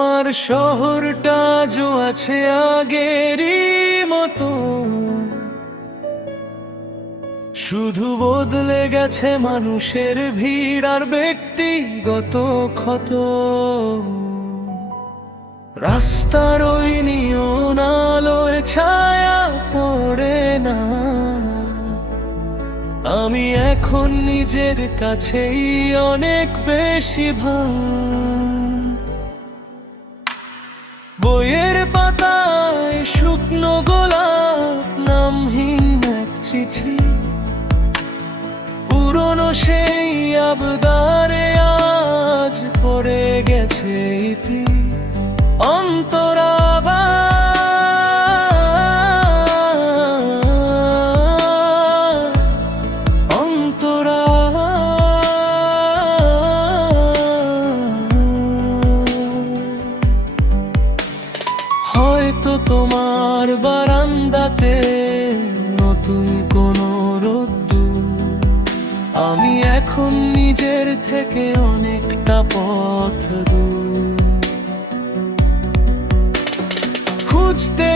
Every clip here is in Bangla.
আমার শহরটা আজও আছে আগেরই মতো। শুধু বদলে গেছে মানুষের ভিড় আর ব্যক্তিগত ক্ষত। রাস্তার ওই নিয়ন ছায়া পড়ে না। আমি এখন নিজের কাছেই অনেক বেশি ভাই বইয়ের পাতায় শুকনো গোলাপ, নামহীন এক চিঠি। পুরনো সেই আবদারে আজ পড়ে গেছে ইতি। অন্তরাবা তোমার বারান্দাতে নতুন কোন রোদ্দু আমি এখন নিজের থেকে অনেকটা পথ দূর। খুঁজতে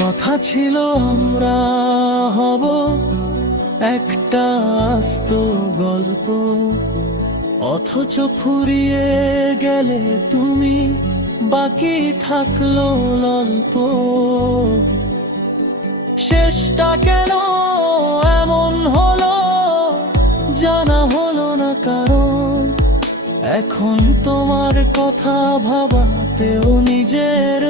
কথা ছিল আমরা হব একটা আস্ত গল্প। অথচ ফুরিয়ে গেলে তুমি বাকি থাকল অল্প। শেষটা কেন এমন হলো জানা হলো না কারণ। এখন তোমার কথা ভাবাতেও নিজের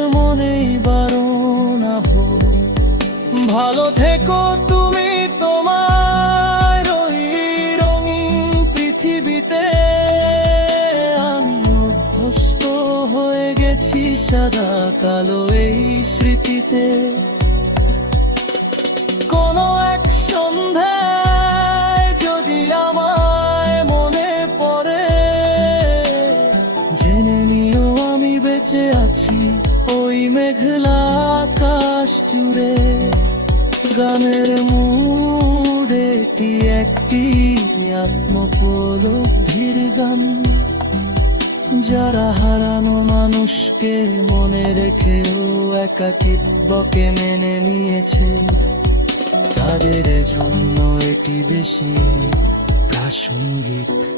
সাদা কালো এই স্মৃতিতে। কোনো এক সন্ধ্যায় যদি আমায় মনে পড়ে, জেনে নিও আমি বেঁচে আছি ওই মেঘলা আকাশ জুড়ে। গানের মুড়ে একটি আত্মপলব্ধির গান? যারা হারানো মানুষকে মনে রেখেও একাকিত্বকে মেনে নিয়েছে তাদের জন্য এটি বেশি প্রাসঙ্গিক।